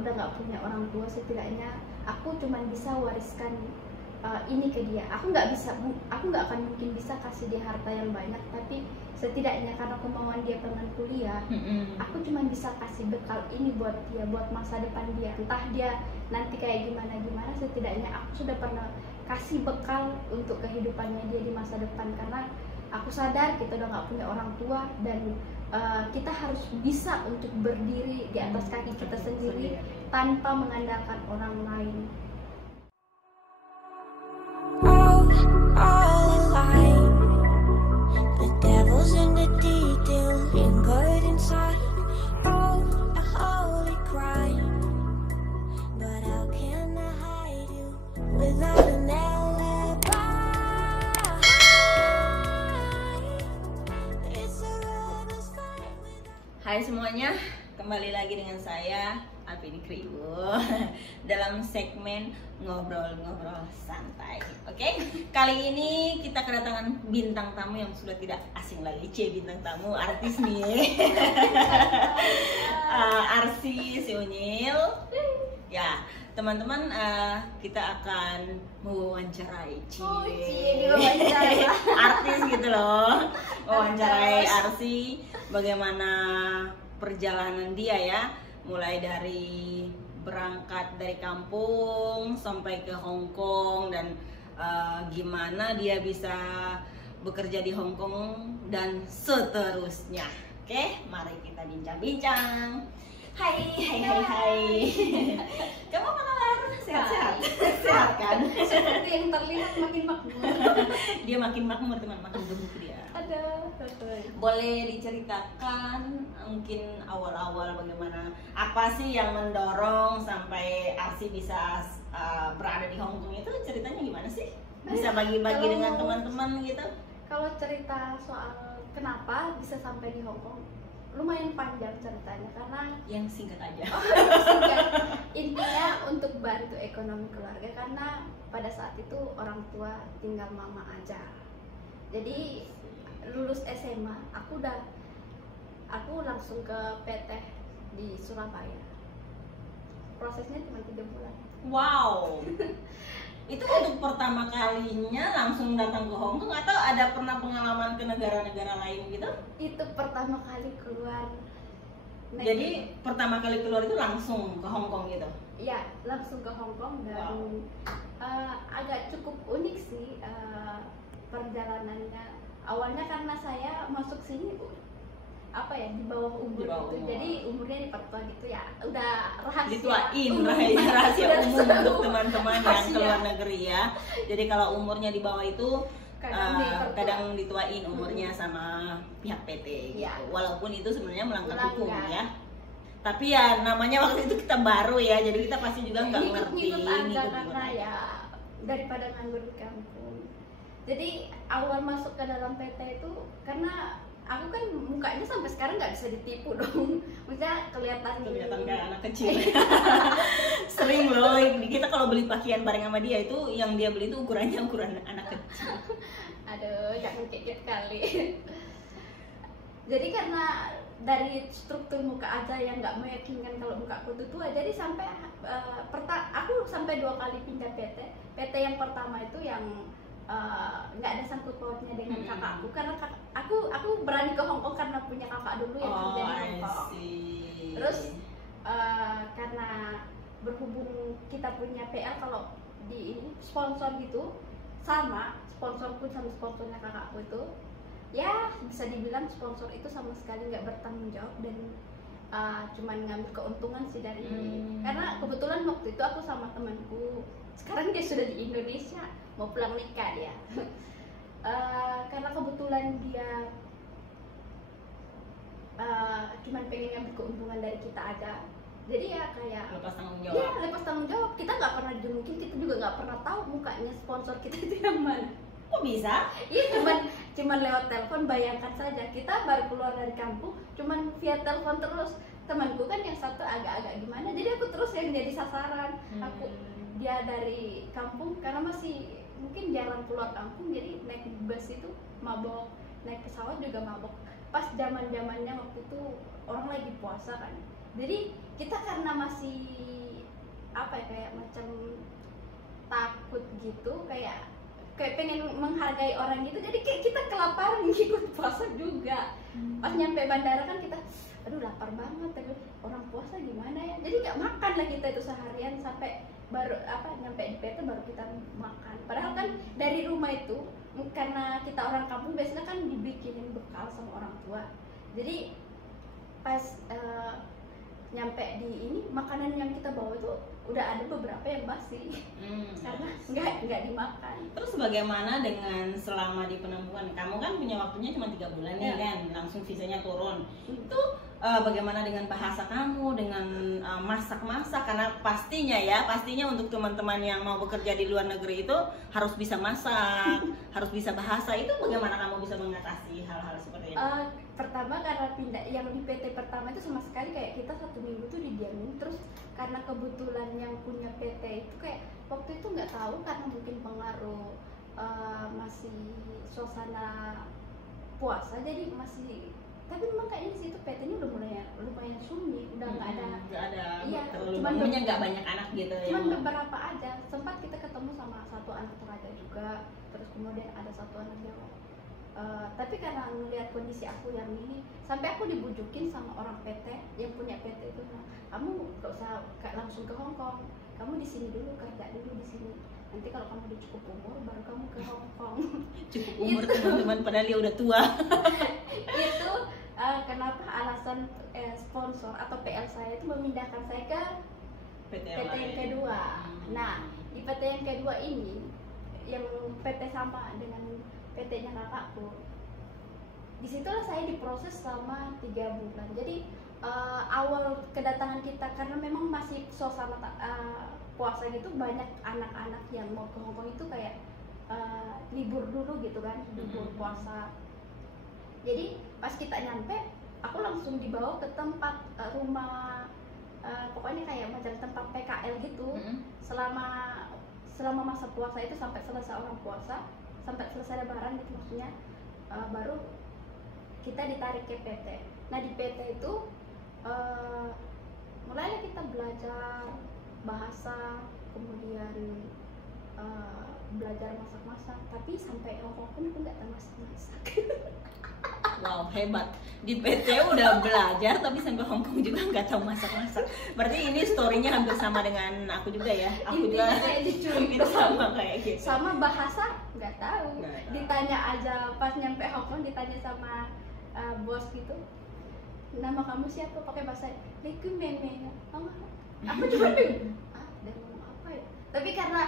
udah nggak punya orang tua, setidaknya aku cuma bisa wariskan ini ke dia. Aku nggak akan mungkin bisa kasih dia harta yang banyak, tapi setidaknya karena kemauan dia pengen kuliah, aku cuma bisa kasih bekal ini buat dia, buat masa depan dia. Entah dia nanti kayak gimana, setidaknya aku sudah pernah kasih bekal untuk kehidupannya dia di masa depan. Karena aku sadar kita udah nggak punya orang tua, dan kita harus bisa untuk berdiri di atas kaki kita sendiri tanpa mengandalkan orang lain. All alive. The devil's in the detail, lingered inside. Oh, a holy crime. But how can I hide you without an alibi? It's a rebel's fight without... Hai semuanya, kembali lagi dengan saya Alvini Kribo dalam segmen ngobrol-ngobrol santai. Oke, kali ini kita kedatangan bintang tamu yang sudah tidak asing lagi, bintang tamu artis nih. Arsy si Unyil. Ya, teman-teman, kita akan mewawancarai artis gitu loh. Mewawancarai Arsy, bagaimana perjalanan dia ya, mulai dari berangkat dari kampung sampai ke Hong Kong, dan gimana dia bisa bekerja di Hong Kong dan seterusnya. Oke, mari kita bincang-bincang. Hai. Kamu apa kabar? Sehat-sehat? Sehat kan? Seperti yang terlihat makin makmur. Dia makin makmur, teman, makin gemuk dia. Ada, betul. Boleh diceritakan mungkin awal-awal bagaimana, apa sih yang mendorong sampai Arsy bisa berada di Hong Kong itu, ceritanya gimana sih? Bisa bagi-bagi dengan teman-teman gitu? Kalau cerita soal kenapa bisa sampai di Hong Kong, lumayan panjang ceritanya, karena yang singkat aja. Intinya untuk bantu ekonomi keluarga, karena pada saat itu orang tua tinggal mama aja. Jadi lulus SMA, aku langsung ke PT di Surabaya. Prosesnya cuma 3 bulan. Wow. Itu untuk pertama kalinya langsung datang ke Hong Kong, atau ada pernah pengalaman ke negara-negara lain gitu? Itu pertama kali keluar. Jadi pertama kali keluar itu langsung ke Hong Kong gitu? Iya, langsung ke Hong Kong, dan agak cukup unik sih perjalanannya. Awalnya karena saya masuk sini di bawah umur gitu, jadi umurnya dipertua gitu ya, udah rahasia. Dituain, rahasia umum untuk teman-teman yang ke luar negeri ya. Jadi kalau umurnya di bawah itu kadang dituain umurnya sama pihak PT gitu. Ya. Walaupun itu sebenarnya melanggar hukum ya. Tapi ya namanya waktu itu kita baru ya, jadi kita pasti juga nggak ngerti. Ngikut karena ya daripada nganggur di kampung. Jadi awal masuk ke dalam PT itu karena aku kan mukanya sampai sekarang nggak bisa ditipu dong. Maksudnya kelihatan kayak anak kecil. Sering loh kita kalau beli pakaian bareng sama dia, itu yang dia beli itu ukuran anak kecil. Aduh, jangan kayak gitu kali. Jadi karena dari struktur muka aja yang nggak meyakinkan kalau muka aku tuh tua, jadi sampai aku sampai 2 kali pindah PT. PT yang pertama itu yang nggak ada sangkut pautnya dengan kakakku, karena aku berani ke Hong Kong karena punya kakak dulu yang kerja di Hong Kong. Terus karena berhubung kita punya PR, kalau di sponsor gitu, sama sponsorku sama sponsornya kakakku itu ya bisa dibilang sponsor itu sama sekali nggak bertanggung jawab, dan cuman ngambil keuntungan sih dari karena kebetulan waktu itu aku sama temanku, sekarang dia sudah di Indonesia, mau pulang nikah dia. Karena kebetulan dia cuman pengen ngambil keuntungan dari kita aja, jadi ya kayak lepas tanggung jawab. Ya, lepas tanggung jawab. Kita nggak pernah mungkin kita juga nggak pernah tahu mukanya sponsor kita itu yang mana. Kok bisa? Iya, cuman lewat telepon. Bayangkan saja, kita baru keluar dari kampung, cuman via telepon terus. Temanku kan yang satu agak-agak gimana, jadi aku terus yang jadi sasaran. Dia dari kampung karena masih mungkin jarang keluar kampung, jadi naik bus itu mabok, naik pesawat juga mabok. Pas zaman-zamannya waktu itu orang lagi puasa kan, jadi kita karena masih apa ya, kayak macam takut gitu, kayak pengen menghargai orang gitu, jadi kayak kita kelaparan ikut puasa juga. Pas nyampe bandara kan kita, aduh lapar banget, tapi orang puasa gimana ya, jadi nggak makan lah kita itu seharian sampai baru nyampe di PT baru kita makan. Padahal kan dari rumah itu, karena kita orang kampung biasanya kan dibikinin bekal sama orang tua, jadi pas nyampe di ini, makanan yang kita bawa itu udah ada beberapa yang basi karena nggak dimakan. Terus bagaimana dengan selama di penampungan? Kamu kan punya waktunya cuma 3 bulan nih kan, langsung visanya turun. Itu bagaimana dengan bahasa kamu, dengan masak-masak? Karena pastinya untuk teman-teman yang mau bekerja di luar negeri itu harus bisa masak, harus bisa bahasa. Itu bagaimana kamu bisa mengatasi hal-hal seperti itu? Pertama karena pindah yang di PT pertama itu sama sekali kayak kita 1 minggu tuh didiamin, terus karena kebetulan yang punya PT itu kayak waktu itu nggak tahu, karena mungkin pengaruh masih suasana puasa, jadi masih, tapi memang kayaknya di situ PT-nya udah lumayan sunyi, udah nggak ada iya, cuman nggak banyak anak gitu ya. Cuman beberapa aja, sempat kita ketemu sama satu anak Toraja juga, terus kemudian ada satu anak Jawa. Tapi karena melihat kondisi aku yang ini, sampai aku dibujukin sama orang PT yang punya PT itu, kamu gak usah langsung ke Hong Kong, kamu di sini dulu, kerja dulu di sini. Nanti kalau kamu udah cukup umur, baru kamu ke Hong Kong. Cukup umur teman-teman, padahal dia udah tua. Itu kenapa alasan sponsor atau PL saya itu memindahkan saya ke PT yang kedua. Nah, di PT yang kedua ini, yang PT sama dengan PT-nya kakakku, disitulah saya diproses selama 3 bulan. Jadi awal kedatangan kita, karena memang masih suasana puasa gitu, banyak anak-anak yang mau ke Hongkong itu kayak libur dulu gitu kan, libur puasa. Jadi pas kita nyampe, aku langsung dibawa ke tempat rumah, pokoknya kayak macam tempat PKL gitu. Selama masa puasa itu, sampai selesai orang puasa, sampai selesai lebaran gitu maksudnya, baru kita ditarik ke PT. Nah di PT itu mulailah kita belajar bahasa, kemudian belajar masak-masak, tapi sampai Hongkong pun aku nggak tahu masak-masak. Wow, hebat. Di PT udah belajar tapi sampai Hongkong juga nggak tahu masak-masak. Berarti ini story-nya hampir sama dengan aku juga ya. Aku juga hampir sama kayak gitu. Sama bahasa nggak tahu. Ditanya aja pas nyampe Hongkong, ditanya sama bos gitu, nama kamu siapa, pakai bahasa Leku Meme. Aku cuma dia ngomong apa ya? Tapi karena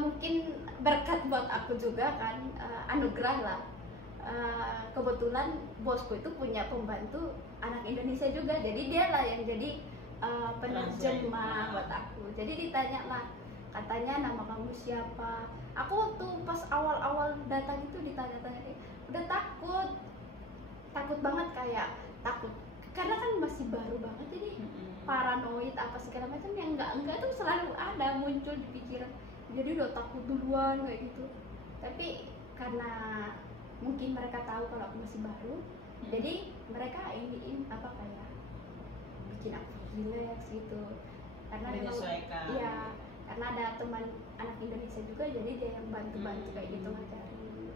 mungkin berkat buat aku juga kan, anugerah lah. Kebetulan bosku itu punya pembantu anak Indonesia juga, jadi dia lah yang jadi penerjemah buat aku. Jadi ditanya lah, katanya nama kamu siapa. Aku waktu pas awal-awal datang itu ditanya-tanya, udah takut banget, kayak takut karena kan masih baru banget, jadi paranoid apa segala macam yang enggak tuh selalu ada muncul di pikiran. Jadi udah takut duluan kayak gitu. Tapi karena mungkin mereka tahu kalau aku masih baru, jadi mereka ini apa kayak bikin aku relax gitu. Karena memang iya, karena ada teman anak Indonesia juga, jadi dia yang bantu-bantu kayak gitu ngajarin.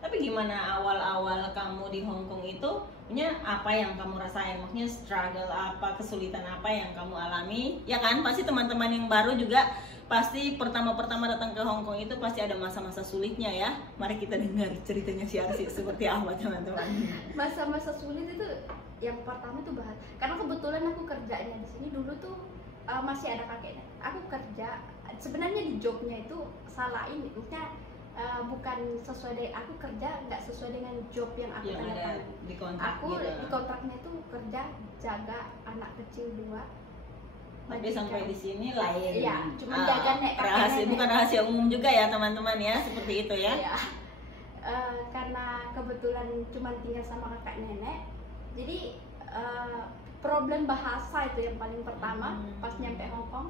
Tapi gimana awal-awal kamu di Hong Kong itu, punya apa yang kamu rasain? Maksudnya struggle apa, kesulitan apa yang kamu alami? Ya kan, pasti teman-teman yang baru juga pasti pertama-pertama datang ke Hong Kong itu pasti ada masa-masa sulitnya ya. Mari kita dengar ceritanya si Arsi seperti apa teman-teman. Masa-masa sulit itu yang pertama tuh bahas, karena kebetulan aku kerjanya di sini dulu tuh masih ada kakeknya. Aku kerja sebenarnya di jobnya itu salah ini, maksudnya bukan sesuai dengan aku kerja, nggak sesuai dengan job yang aku ada di kontrak. Aku gitu. di kontraknya tuh kerja jaga anak kecil 2. Tapi sampai di sini lain. Iya, cuma jaga rahasia, bukan rahasia umum juga ya teman-teman ya, seperti itu ya. Iya. Karena kebetulan cuma tinggal sama kakak nenek, jadi problem bahasa itu yang paling pertama pas nyampe Hong Kong.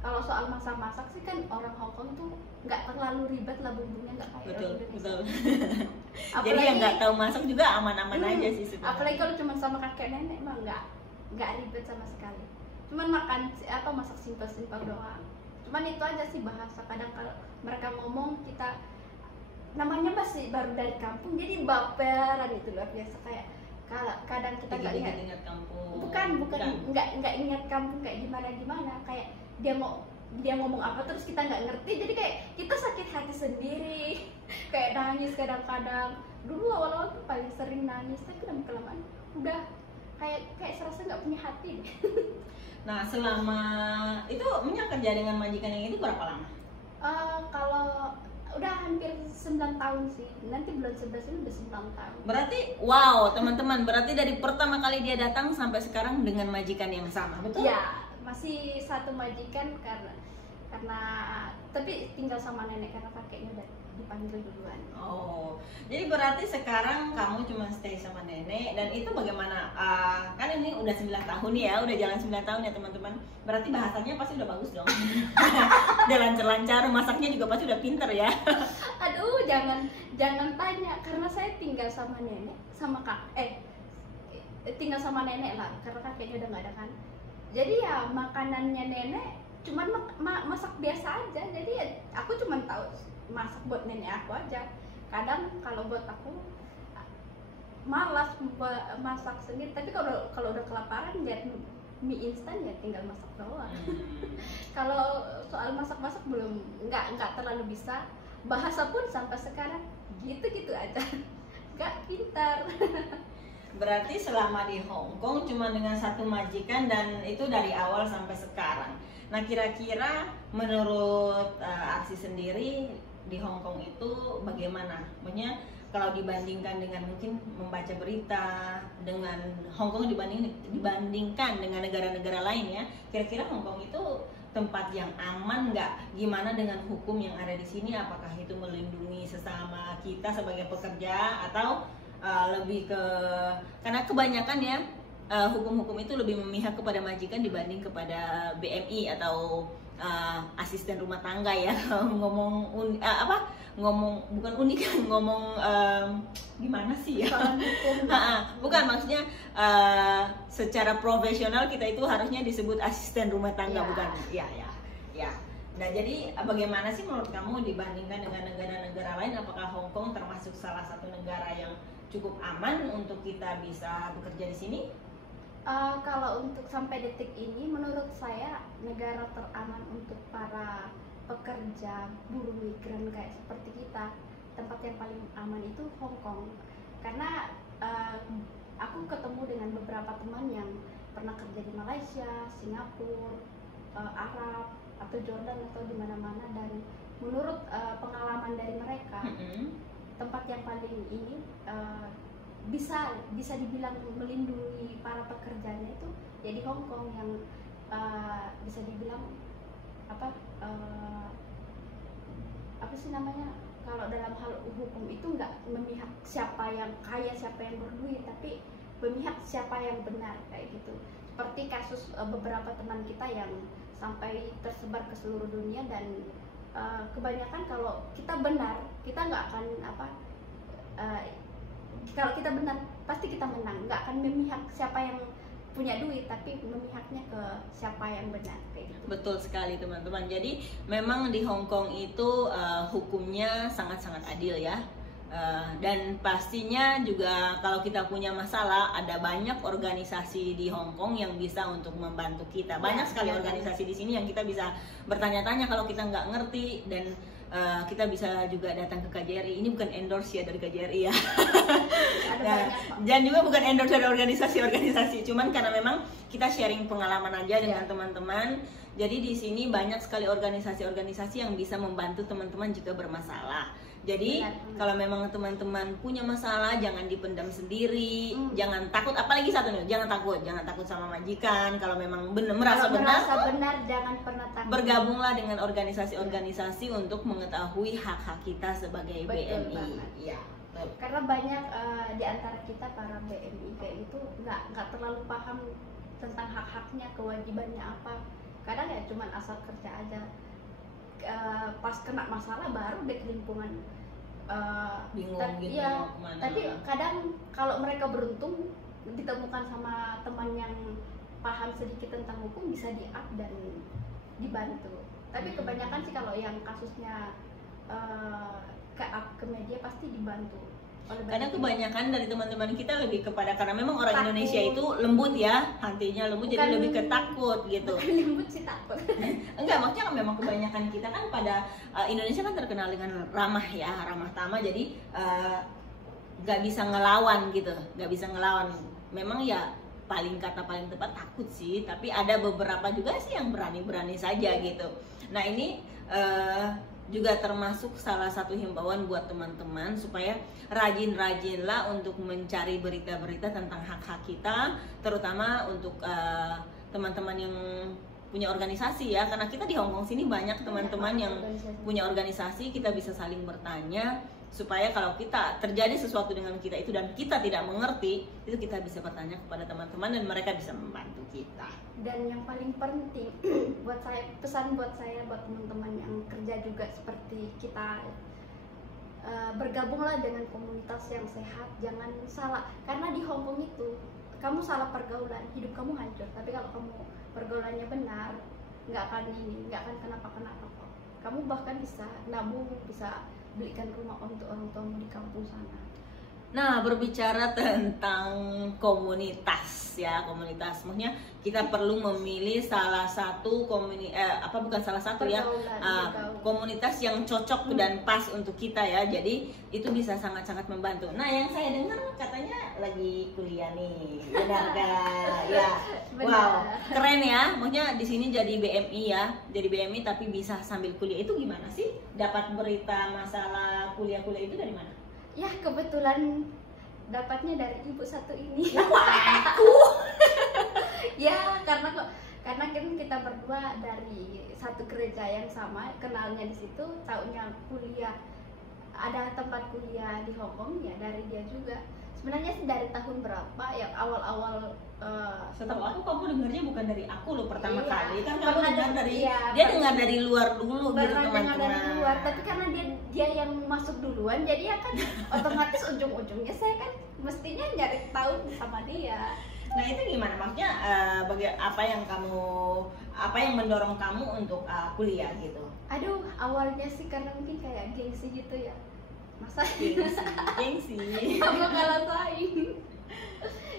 Kalau soal masak-masak sih kan orang Hong Kong tuh nggak terlalu ribet lah, bumbunya nggak kayak Indonesia. Betul. Jadi yang nggak tahu masak juga aman-aman aja sih sebenarnya. Apalagi kalau cuma sama kakek nenek mah nggak ribet sama sekali. cuman makan masak simpel-simpel doang. Cuman itu aja sih bahasa. Kadang kalau mereka ngomong kita namanya masih baru dari kampung jadi baperan, itu luar biasa. Kayak kalau kadang kita nggak ingat kampung. bukan nggak ingat kampung kayak gimana, kayak dia ngomong apa terus kita nggak ngerti, jadi kayak kita sakit hati sendiri. Kayak nangis kadang-kadang. Dulu awal-awal tuh paling sering nangis, tapi lama-kelamaan udah kayak serasa nggak punya hati deh. Nah, selama itu Menya kerja dengan majikan yang itu berapa lama? Kalau udah hampir 9 tahun sih. Nanti bulan 11 ini udah 9 tahun. Berarti wow, teman-teman, berarti dari pertama kali dia datang sampai sekarang dengan majikan yang sama, betul? Ya, masih satu majikan karena tapi tinggal sama nenek karena kakeknya udah dipanggil duluan. Oh, jadi berarti sekarang kamu cuma stay sama nenek, dan itu bagaimana? Kan ini udah 9 tahun ya, udah jalan 9 tahun ya teman-teman. Berarti bahasanya pasti udah bagus dong. Udah lancar-lancar, masaknya juga pasti udah pinter ya. Aduh, jangan tanya, karena saya tinggal sama nenek, tinggal sama nenek lah, karena kakeknya udah nggak ada kan. Jadi ya makanannya nenek cuman masak biasa aja. Jadi ya, aku cuman tahu masak buat nenek aku aja. Kadang kalau buat aku malas masak sendiri, tapi kalau udah kelaparan lihat mie instan ya tinggal masak doang. Kalau soal masak-masak belum, nggak terlalu bisa. Bahasa pun sampai sekarang gitu-gitu aja, nggak pintar. Berarti selama di Hong Kong cuma dengan satu majikan, dan itu dari awal sampai sekarang. Nah, kira-kira menurut Arsi sendiri di Hong Kong itu bagaimana? Maksudnya kalau dibandingkan dengan mungkin membaca berita dengan Hong Kong dibandingkan dengan negara-negara lain ya, kira-kira Hong Kong itu tempat yang aman nggak? Gimana dengan hukum yang ada di sini? Apakah itu melindungi sesama kita sebagai pekerja, atau lebih ke, karena kebanyakan ya hukum-hukum itu lebih memihak kepada majikan dibanding kepada BMI atau asisten rumah tangga ya. Ngomong bukan unik, ngomong gimana sih ya? Bukan, maksudnya secara profesional kita itu harusnya disebut asisten rumah tangga, bukan? Ya. Nah, jadi bagaimana sih menurut kamu dibandingkan dengan negara-negara lain? Apakah Hong Kong termasuk salah satu negara yang cukup aman untuk kita bisa bekerja di sini? Kalau untuk sampai detik ini, menurut saya negara teraman untuk para pekerja buruh migran kayak seperti kita, tempat yang paling aman itu Hong Kong. Karena aku ketemu dengan beberapa teman yang pernah kerja di Malaysia, Singapura, Arab atau Jordan atau di mana-mana, dan menurut pengalaman dari mereka, tempat yang paling ini bisa dibilang melindungi para pekerjanya itu ya di Hong Kong, yang bisa dibilang apa sih namanya, kalau dalam hal hukum itu nggak memihak siapa yang kaya siapa yang berduit, tapi memihak siapa yang benar kayak gitu. Seperti kasus beberapa teman kita yang sampai tersebar ke seluruh dunia, dan kebanyakan kalau kita benar kita nggak akan kalau kita benar pasti kita menang, nggak akan memihak siapa yang punya duit, tapi memihaknya ke siapa yang benar kayak gitu. Betul sekali teman-teman. Jadi memang di Hong Kong itu hukumnya sangat-sangat adil ya. Dan pastinya juga kalau kita punya masalah, ada banyak organisasi di Hong Kong yang bisa untuk membantu kita. Banyak sekali organisasi di sini yang kita bisa bertanya-tanya kalau kita nggak ngerti, dan kita bisa juga datang ke KJRI. Ini bukan endorse ya dari KJRI ya. Dan juga bukan endorse dari organisasi-organisasi, cuman karena memang kita sharing pengalaman aja dengan teman-teman. Jadi di sini banyak sekali organisasi-organisasi yang bisa membantu teman-teman jika bermasalah. Jadi kalau memang teman-teman punya masalah, jangan dipendam sendiri, jangan takut. Apalagi satu nih, jangan takut sama majikan. Kalau memang merasa benar, jangan pernah takut. Bergabunglah dengan organisasi-organisasi untuk mengetahui hak-hak kita sebagai BMI. Iya. Karena banyak di antara kita para BMI kayak itu nggak terlalu paham tentang hak-haknya, kewajibannya apa. Kadang ya cuman asal kerja aja. Pas kena masalah baru deh lingkungan bingung gitu ya, kemana. Tapi kadang kalau mereka beruntung ditemukan sama teman yang paham sedikit tentang hukum bisa di-up dan dibantu. Tapi kebanyakan sih kalau yang kasusnya ke-up ke media pasti dibantu oleh Karena banyak kebanyakan dari teman-teman kita lebih kepada, karena memang orang Takut. Indonesia itu lembut ya, hatinya lembut, jadi Bukan- lebih ketakut gitu. pihak. Lembut sih takut. Enggak, maksudnya memang kebanyakan kita kan pada Indonesia kan terkenal dengan ramah ya, ramah tamah, jadi nggak bisa ngelawan gitu, nggak bisa ngelawan. Memang ya paling tepat takut sih, tapi ada beberapa juga sih yang berani-berani saja gitu. Nah ini juga termasuk salah satu himbauan buat teman-teman supaya rajin-rajinlah untuk mencari berita-berita tentang hak-hak kita, terutama untuk teman-teman yang punya organisasi ya, karena kita di Hongkong sini banyak teman-teman yang punya organisasi, kita bisa saling bertanya supaya kalau kita terjadi sesuatu dengan kita itu dan kita tidak mengerti, itu kita bisa bertanya kepada teman-teman dan mereka bisa membantu kita. Dan yang paling penting buat saya, pesan buat saya, buat teman-teman yang kerja juga seperti kita, bergabunglah dengan komunitas yang sehat. Jangan salah, karena di Hongkong itu kamu salah pergaulan, hidup kamu hancur. Tapi kalau kamu pergaulannya benar, nggak akan kenapa-kenapa kok. Kamu bahkan bisa nabung, bisa belikan rumah untuk orang tuamu di kampung sana. Nah, berbicara tentang komunitas ya, komunitas, maksudnya kita perlu memilih salah satu komunitas yang cocok dan pas untuk kita ya. Jadi itu bisa sangat-sangat membantu. Nah, yang saya dengar katanya lagi kuliah nih, benar kan? Ya, Benar. wow, keren ya. Maksudnya di sini jadi BMI ya, jadi BMI tapi bisa sambil kuliah. Itu gimana sih? Dapat berita masalah kuliah-kuliah itu dari mana? Ya kebetulan dapatnya dari ibu satu ini. Aku. Ya karena kan kita berdua dari satu gereja yang sama, kenalnya di situ, taunya kuliah, ada tempat kuliah di Hongkong ya dari dia juga. Sebenarnya sih dari tahun berapa yang awal-awal Setahu aku kamu dengarnya bukan dari aku loh pertama Iya. kali, kan kamu Pernah dengar dengar, dari iya, dia pernah. dengar dari luar dulu gitu pernah dengar teman-teman. dari luar, tapi karena dia yang masuk duluan, jadi ya kan otomatis ujung-ujungnya saya kan mestinya nyari tahu sama dia. Nah itu gimana maksudnya apa yang mendorong kamu untuk kuliah gitu? Aduh, awalnya sih karena mungkin kayak gengsi gitu ya. Masa Gengsi. kamu kalah saing.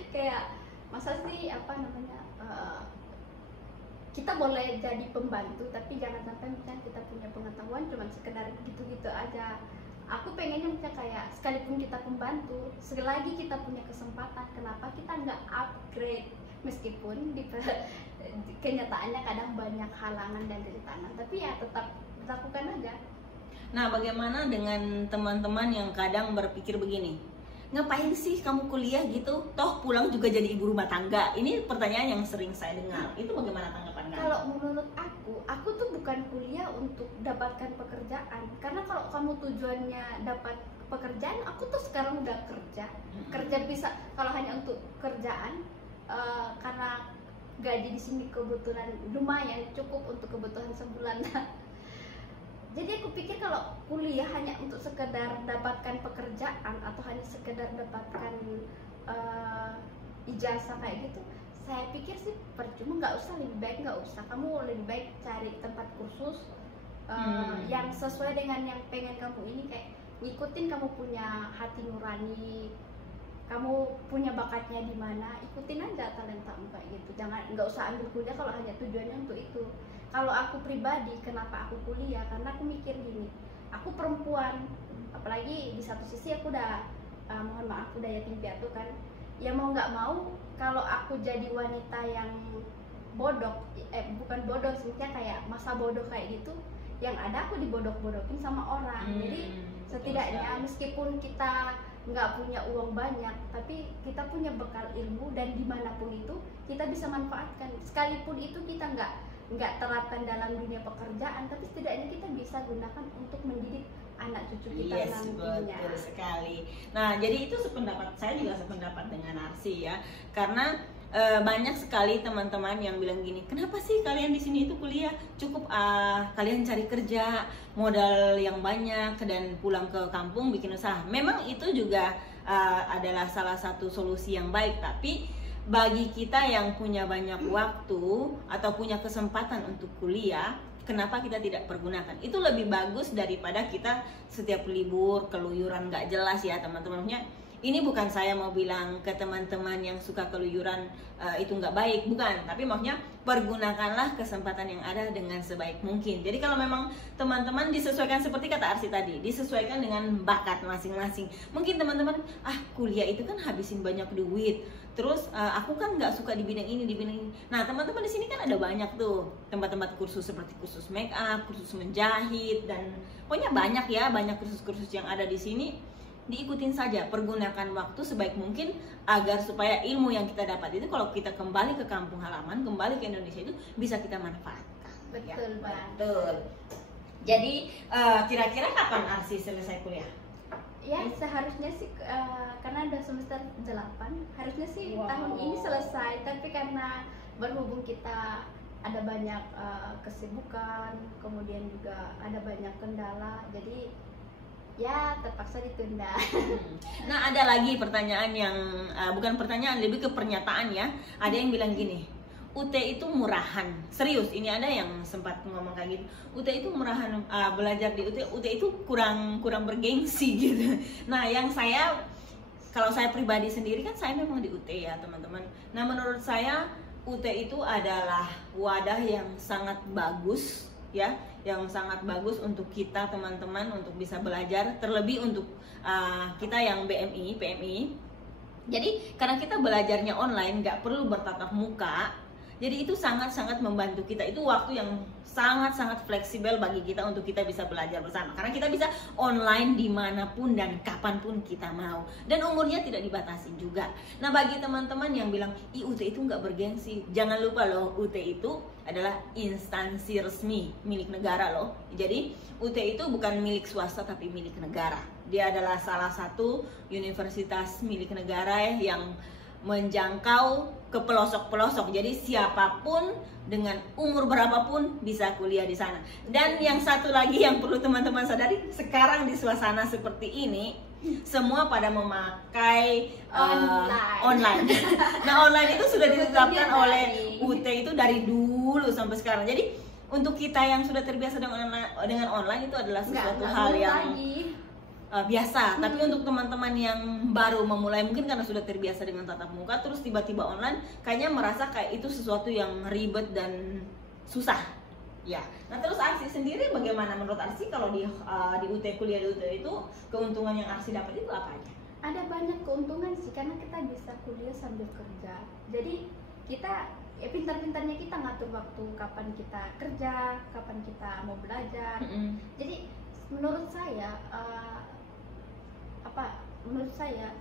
Kayak masa sih kita boleh jadi pembantu, tapi jangan sampai misalnya kita punya pengetahuan cuma sekedar gitu-gitu aja. Aku pengennya misalnya kayak sekalipun kita pembantu, selagi kita punya kesempatan, kenapa kita nggak upgrade, meskipun di kenyataannya kadang banyak halangan dan rintangan, tapi ya tetap lakukan aja. Nah bagaimana dengan teman-teman yang kadang berpikir begini, ngapain sih kamu kuliah gitu, toh pulang juga jadi ibu rumah tangga? Ini pertanyaan yang sering saya dengar. Itu bagaimana tanggapan kamu? Kalau menurut aku tuh bukan kuliah untuk dapatkan pekerjaan. Karena kalau kamu tujuannya dapat pekerjaan, aku tuh sekarang udah kerja bisa. Kalau hanya untuk kerjaan, karena gaji di sini kebetulan lumayan cukup untuk kebutuhan sebulan. Jadi aku pikir kalau kuliah hanya untuk sekedar dapatkan pekerjaan atau hanya sekedar dapatkan ijazah kayak gitu, saya pikir sih percuma, lebih baik nggak usah. Kamu lebih baik cari tempat kursus yang sesuai dengan yang pengen kamu ini, kayak ngikutin kamu punya hati nurani, kamu punya bakatnya di mana, ikutin aja talentamu kayak gitu. Nggak usah ambil kuliah kalau hanya tujuannya untuk itu. Kalau aku pribadi, kenapa aku kuliah? Karena aku mikir gini, aku perempuan, apalagi di satu sisi aku udah mohon maaf udah yatim piatu kan. Ya mau nggak mau, kalau aku jadi wanita yang bukan bodoh sih, kayak masa bodoh kayak gitu, yang ada aku dibodoh-bodohin sama orang. Jadi setidaknya meskipun kita nggak punya uang banyak, tapi kita punya bekal ilmu, dan dimanapun itu kita bisa manfaatkan. Sekalipun itu kita nggak terapkan dalam dunia pekerjaan, tapi setidaknya kita bisa gunakan untuk mendidik anak cucu kita nantinya. Betul sekali. Nah jadi itu saya juga sependapat dengan Arsi ya, karena banyak sekali teman-teman yang bilang gini, kenapa sih kalian di sini itu kuliah, cukup kalian cari kerja, modal yang banyak, dan pulang ke kampung bikin usaha. Memang itu juga adalah salah satu solusi yang baik, tapi bagi kita yang punya banyak waktu atau punya kesempatan untuk kuliah, kenapa kita tidak pergunakan? Itu lebih bagus daripada kita setiap libur keluyuran nggak jelas ya teman-teman. Maksudnya ini bukan saya mau bilang ke teman-teman yang suka keluyuran itu nggak baik, bukan. Tapi maksudnya pergunakanlah kesempatan yang ada dengan sebaik mungkin. Jadi kalau memang teman-teman disesuaikan seperti kata Arsi tadi, disesuaikan dengan bakat masing-masing. Mungkin teman-teman, kuliah itu kan habisin banyak duit. Terus aku kan nggak suka di bidang ini, di bidang ini. Nah teman-teman di sini kan ada banyak tuh tempat-tempat kursus seperti kursus make up, kursus menjahit, dan pokoknya banyak ya, banyak kursus-kursus yang ada di sini. Diikutin saja, pergunakan waktu sebaik mungkin agar supaya ilmu yang kita dapat itu kalau kita kembali ke kampung halaman, kembali ke Indonesia itu bisa kita manfaatkan. Betul, Ya, Bang. betul. Jadi kira-kira kapan Arsi selesai kuliah? Ya seharusnya sih karena udah semester 8 harusnya sih Wow. tahun ini selesai, tapi karena berhubung kita ada banyak kesibukan, kemudian juga ada banyak kendala, jadi ya terpaksa ditunda. Nah ada lagi pertanyaan yang bukan pertanyaan, lebih ke pernyataan ya. Ada yang bilang gini, UT itu murahan. Serius, ini ada yang sempat ngomong kayak gitu. UT itu murahan, belajar di UT itu kurang bergengsi gitu. Nah yang kalau saya pribadi sendiri kan saya memang di UT ya teman-teman. Nah menurut saya UT itu adalah wadah yang sangat bagus ya, yang sangat bagus untuk kita teman-teman untuk bisa belajar, terlebih untuk kita yang PMI. Jadi karena kita belajarnya online, nggak perlu bertatap muka, jadi itu sangat-sangat membantu kita. Itu waktu yang sangat-sangat fleksibel bagi kita untuk kita bisa belajar bersama, karena kita bisa online dimanapun dan kapanpun kita mau, dan umurnya tidak dibatasi juga. Nah bagi teman-teman yang bilang UT itu nggak bergengsi, jangan lupa loh, UT itu adalah instansi resmi milik negara loh. Jadi UT itu bukan milik swasta tapi milik negara. Dia adalah salah satu universitas milik negara yang menjangkau ke pelosok-pelosok. Jadi siapapun dengan umur berapapun bisa kuliah di sana. Dan yang satu lagi yang perlu teman-teman sadari, sekarang di suasana seperti ini semua pada memakai online. Nah online itu sudah ditetapkan oleh UT itu dari dulu sampai sekarang. Jadi untuk kita yang sudah terbiasa dengan online itu adalah sesuatu hal yang biasa. Tapi untuk teman-teman yang baru memulai, mungkin karena sudah terbiasa dengan tatap muka, terus tiba-tiba online, kayaknya merasa kayak itu sesuatu yang ribet dan susah. Ya. Nah terus Arsi sendiri bagaimana menurut Arsi kalau di UT, kuliah di UT itu keuntungan yang Arsi dapat itu apa aja? Ada banyak keuntungan sih, karena kita bisa kuliah sambil kerja. Jadi kita pintar-pintarnya kita ngatur waktu, kapan kita kerja, kapan kita mau belajar. Jadi menurut saya menurut saya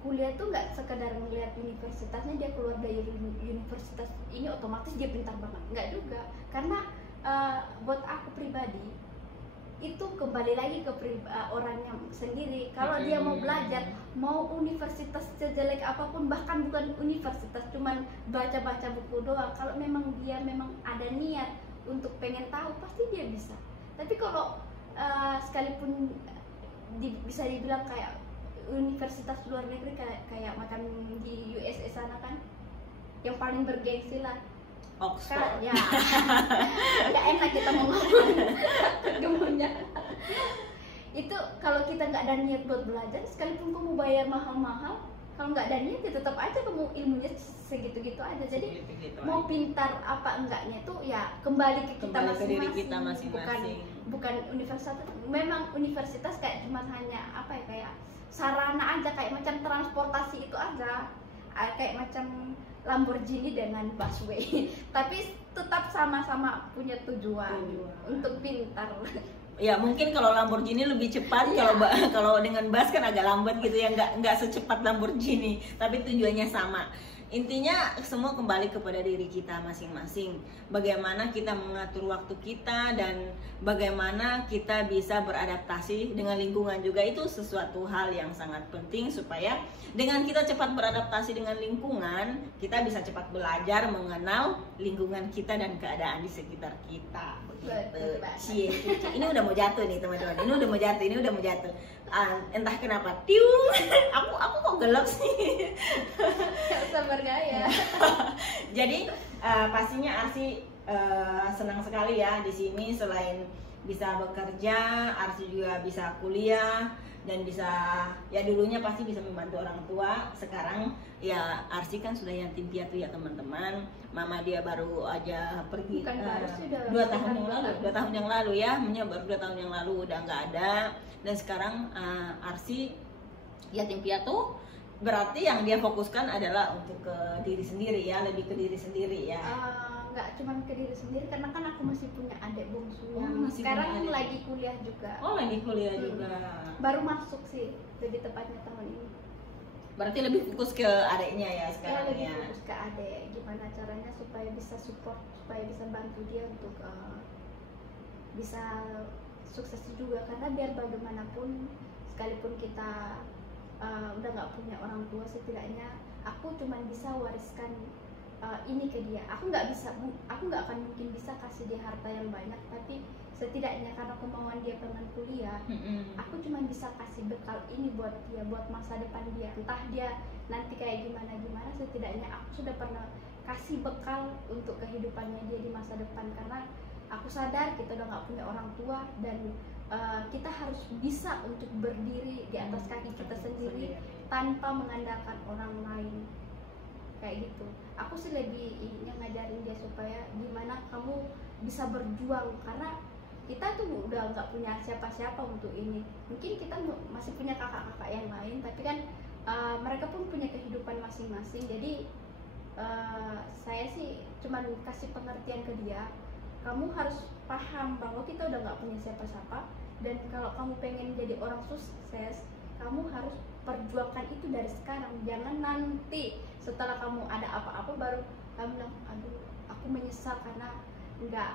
kuliah tuh nggak sekedar melihat universitasnya, dia keluar dari universitas ini otomatis dia pintar banget, nggak juga. Karena buat aku pribadi itu kembali lagi ke orangnya sendiri. Kalau dia mau belajar, mau universitas sejelek apapun, bahkan bukan universitas, cuman baca-baca buku doang, kalau memang dia memang ada niat untuk pengen tahu, pasti dia bisa. Tapi kalau sekalipun bisa dibilang kayak universitas luar negeri, kayak macam di USA sana kan, yang paling bergengsi lah Oxford. Ya, nggak enak kita ngomong kedemunya. Itu kalau kita nggak ada niat buat belajar, sekalipun kamu bayar mahal-mahal, kalau nggak ada niat ya tetap aja kamu ilmunya segitu-gitu aja. Jadi mau pintar apa enggaknya tuh ya kembali ke kita masing-masing. Bukan universitas. Memang universitas kayak cuma hanya kayak sarana aja, kayak macam transportasi itu aja, kayak macam Lamborghini dengan busway. Tapi tetap sama-sama punya tujuan untuk pintar. Ya mungkin kalau Lamborghini lebih cepat, kalau dengan bus kan agak lambat gitu ya, nggak secepat Lamborghini, tapi tujuannya sama. Intinya semua kembali kepada diri kita masing-masing. Bagaimana kita mengatur waktu kita dan bagaimana kita bisa beradaptasi dengan lingkungan juga, itu sesuatu hal yang sangat penting supaya dengan kita cepat beradaptasi dengan lingkungan, kita bisa cepat belajar mengenal lingkungan kita dan keadaan di sekitar kita. Begitu. Ini udah mau jatuh nih teman-teman. Ini udah mau jatuh. Entah kenapa, tiung. Aku kok gelap sih. Sabar bergaya. Jadi pastinya Arsi senang sekali ya di sini. Selain bisa bekerja, Arsi juga bisa kuliah dan bisa, ya dulunya pasti bisa membantu orang tua. Sekarang ya Arsi kan sudah yatim piatu ya teman-teman. Mama dia baru aja pergi Bukan baru sih, udah 2 tahun yang lalu, 2 tahun yang lalu ya, baru 2 tahun yang lalu udah nggak ada. Dan sekarang Arsi yatim piatu, berarti yang dia fokuskan adalah untuk ke diri sendiri ya, lebih ke diri sendiri ya. Nggak cuma ke diri sendiri, karena kan aku masih punya adik bungsu Oh, yang masih sekarang punya adik. lagi kuliah juga. Oh, lagi kuliah juga. Baru masuk sih, lebih tepatnya tahun ini. Berarti lebih fokus ke adiknya ya Ya, sekarang lebih ya. fokus ke adik, gimana caranya supaya bisa support, supaya bisa bantu dia untuk bisa sukses juga. Karena biar bagaimanapun, sekalipun kita udah nggak punya orang tua, setidaknya aku cuma bisa wariskan ini ke dia. Aku nggak akan mungkin bisa kasih dia harta yang banyak, tapi setidaknya karena kemauan dia pengen kuliah, aku cuma bisa kasih bekal ini buat dia, buat masa depan dia. Entah dia nanti kayak gimana, setidaknya aku sudah pernah kasih bekal untuk kehidupannya dia di masa depan. Karena aku sadar kita udah nggak punya orang tua, dan kita harus bisa untuk berdiri di atas kaki kita sendiri tanpa mengandalkan orang lain. Kayak gitu. Aku sih lebih ngajarin dia supaya gimana kamu bisa berjuang, karena kita tuh udah nggak punya siapa-siapa untuk ini. Mungkin kita masih punya kakak-kakak yang lain, tapi kan mereka pun punya kehidupan masing-masing. Jadi saya sih cuma kasih pengertian ke dia, kamu harus paham bahwa kita udah nggak punya siapa-siapa, dan kalau kamu pengen jadi orang sukses, kamu harus perjuangkan itu dari sekarang. Jangan nanti setelah kamu ada apa-apa baru kamu bilang, aduh aku menyesal karena nggak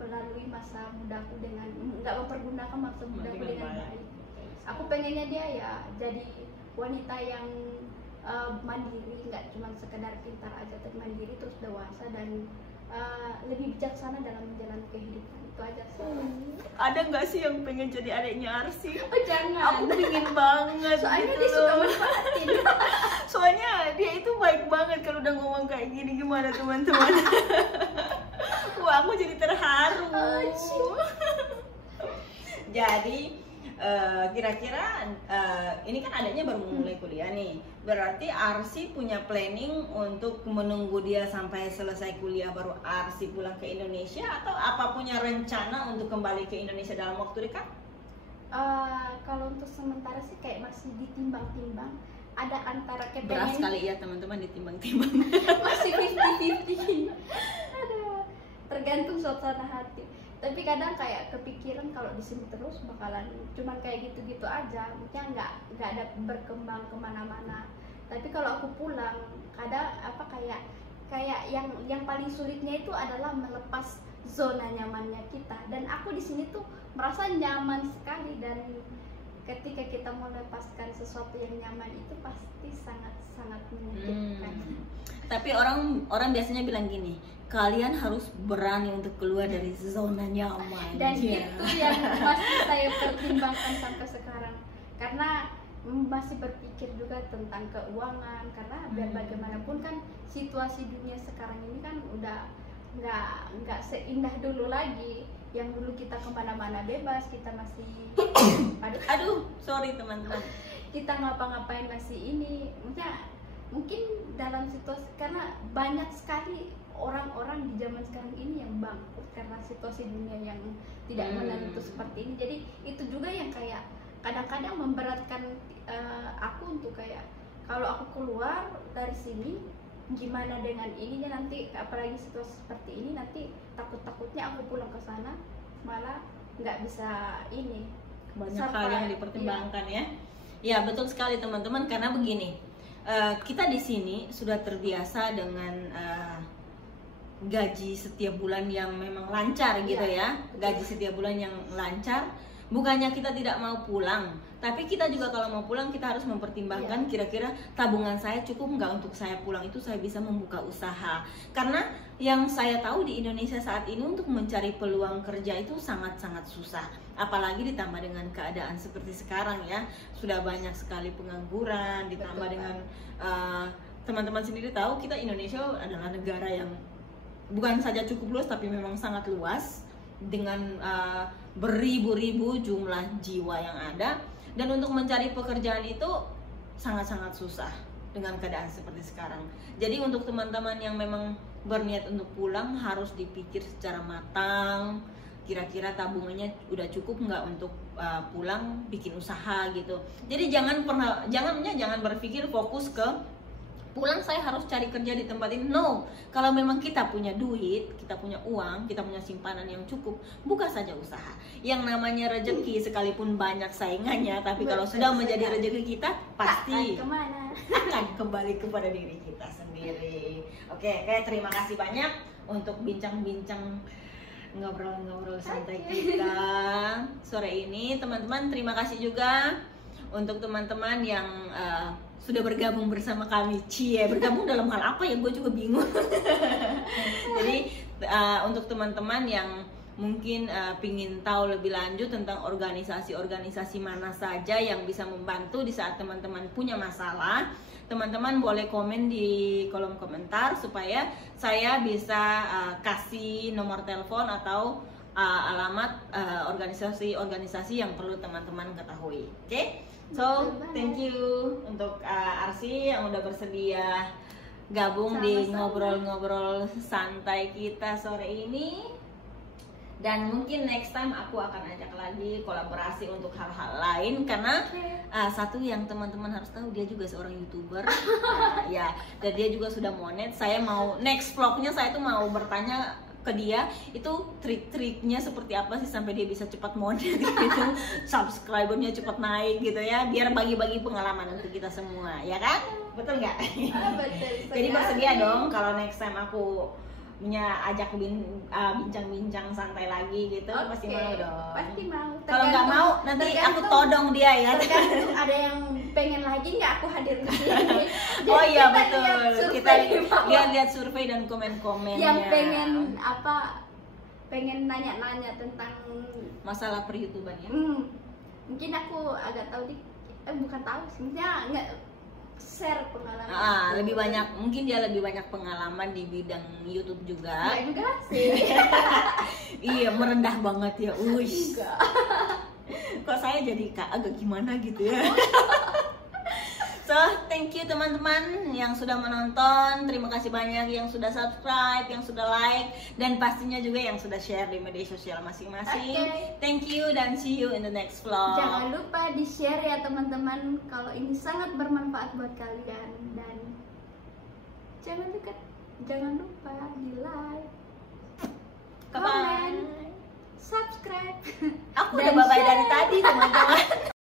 melalui masa mudaku dengan nggak mempergunakan masa mudaku dengan baik. Aku pengennya dia ya jadi wanita yang mandiri, nggak cuma sekedar pintar aja, tapi mandiri terus dewasa dan lebih bijaksana dalam menjalani kehidupan. Itu aja sih. Ada nggak sih yang pengen jadi adiknya Arsi? Oh jangan. Aku pengen banget. Soalnya gitu dia suka loh. manfaatin. Soalnya dia itu baik banget kalau udah ngomong kayak gini. Gimana teman-teman? Wah, aku jadi terharu. Jadi kira-kira ini kan adanya baru mulai kuliah nih. Berarti Arsi punya planning untuk menunggu dia sampai selesai kuliah baru Arsi pulang ke Indonesia, atau apa punya rencana untuk kembali ke Indonesia dalam waktu dekat? Kalau untuk sementara sih kayak masih ditimbang-timbang. Ada antara kayak Beras pengen- kali ya teman-teman, ditimbang-timbang. masih 50-50. Aduh, tergantung suasana hati. Tapi kadang kayak kepikiran kalau di sini terus bakalan cuman kayak gitu-gitu aja, maksudnya nggak ada berkembang kemana-mana. Tapi kalau aku pulang, kadang kayak yang paling sulitnya itu adalah melepas zona nyamannya kita. Dan aku di sini tuh merasa nyaman sekali, dan ketika kita mau melepaskan sesuatu yang nyaman itu pasti sangat-sangat menyakitkan. Tapi orang biasanya bilang gini, kalian harus berani untuk keluar dari zona nyaman. Dan Ya. itu yang masih saya pertimbangkan sampai sekarang, karena masih berpikir juga tentang keuangan. Karena biar bagaimanapun kan situasi dunia sekarang ini kan udah nggak seindah dulu lagi. Yang dulu kita kemana-mana bebas, kita masih Aduh, sorry teman-teman. kita ngapa-ngapain masih ini, mungkin dalam situasi, karena banyak sekali orang-orang di zaman sekarang ini yang bangkrut karena situasi dunia yang tidak menentu seperti ini. Jadi itu juga yang kayak kadang-kadang memberatkan aku untuk kayak kalau aku keluar dari sini gimana dengan ininya nanti, apalagi situasi seperti ini nanti takutnya aku pulang ke sana malah nggak bisa ini. Banyak hal yang dipertimbangkan ya. Ya betul sekali teman-teman, karena begini, kita di sini sudah terbiasa dengan gaji setiap bulan yang memang lancar gitu ya. Gaji setiap bulan yang lancar. Bukannya kita tidak mau pulang, tapi kita juga kalau mau pulang kita harus mempertimbangkan kira-kira tabungan saya cukup nggak untuk saya pulang itu saya bisa membuka usaha. Karena yang saya tahu di Indonesia saat ini untuk mencari peluang kerja itu sangat-sangat susah. Apalagi ditambah dengan keadaan seperti sekarang ya, sudah banyak sekali pengangguran, ditambah dengan teman-teman sendiri tahu, kita Indonesia adalah negara yang bukan saja cukup luas tapi memang sangat luas dengan beribu-ribu jumlah jiwa yang ada, dan untuk mencari pekerjaan itu sangat-sangat susah dengan keadaan seperti sekarang. Jadi untuk teman-teman yang memang berniat untuk pulang harus dipikir secara matang, kira-kira tabungannya udah cukup nggak untuk pulang bikin usaha gitu. Jadi jangan berpikir fokus ke pulang saya harus cari kerja di tempat ini. No, kalau memang kita punya duit, kita punya uang, kita punya simpanan yang cukup, buka saja usaha. Yang namanya rezeki sekalipun banyak saingannya, tapi kalau sudah menjadi rezeki kita pasti akan kembali kepada diri kita sendiri. Oke, terima kasih banyak untuk bincang-bincang ngobrol-ngobrol santai kita sore ini, teman-teman. Terima kasih juga untuk teman-teman yang sudah bergabung bersama kami. Bergabung dalam hal apa ya, gue juga bingung. Jadi untuk teman-teman yang mungkin pingin tahu lebih lanjut tentang organisasi-organisasi mana saja yang bisa membantu di saat teman-teman punya masalah, teman-teman boleh komen di kolom komentar supaya saya bisa kasih nomor telepon atau alamat organisasi-organisasi yang perlu teman-teman ketahui. Oke? So, thank you untuk Arsy yang udah bersedia gabung di ngobrol-ngobrol santai kita sore ini. Dan mungkin next time aku akan ajak lagi kolaborasi untuk hal-hal lain, karena satu yang teman-teman harus tahu, dia juga seorang YouTuber. Ya, dan dia juga sudah monet. Saya mau next vlognya saya tuh mau bertanya ke dia itu trik-triknya seperti apa sih sampai dia bisa cepat monet gitu, subscribernya cepat naik gitu ya, biar bagi-bagi pengalaman untuk kita semua, ya kan? Betul nggak? Betul. Jadi bersedia dong kalau next time aku ajak bincang-bincang santai lagi gitu. Okay. Pasti mau dong. Pasti mau. Kalau nggak mau nanti aku todong dia ya. Tergantung ada yang pengen lagi nggak aku hadir di sini. Oh iya betul. Kita lihat survei dan komen-komennya. Yang pengen nanya-nanya tentang masalah per-YouTuber ya. Mungkin aku agak tahu bukan tahu sih, nggak share pengalaman. Lebih banyak, mungkin dia lebih banyak pengalaman di bidang YouTube juga. Enggak juga sih. Iya, merendah banget ya. Uish. Kok saya jadi agak gimana gitu ya. So, thank you teman-teman yang sudah menonton. Terima kasih banyak yang sudah subscribe, yang sudah like, dan pastinya juga yang sudah share di media sosial masing-masing. Thank you dan see you in the next vlog. Jangan lupa di-share ya teman-teman kalau ini sangat bermanfaat buat kalian, dan jangan lupa di-like, komen, subscribe. Aku udah bye-bye dari tadi teman-teman.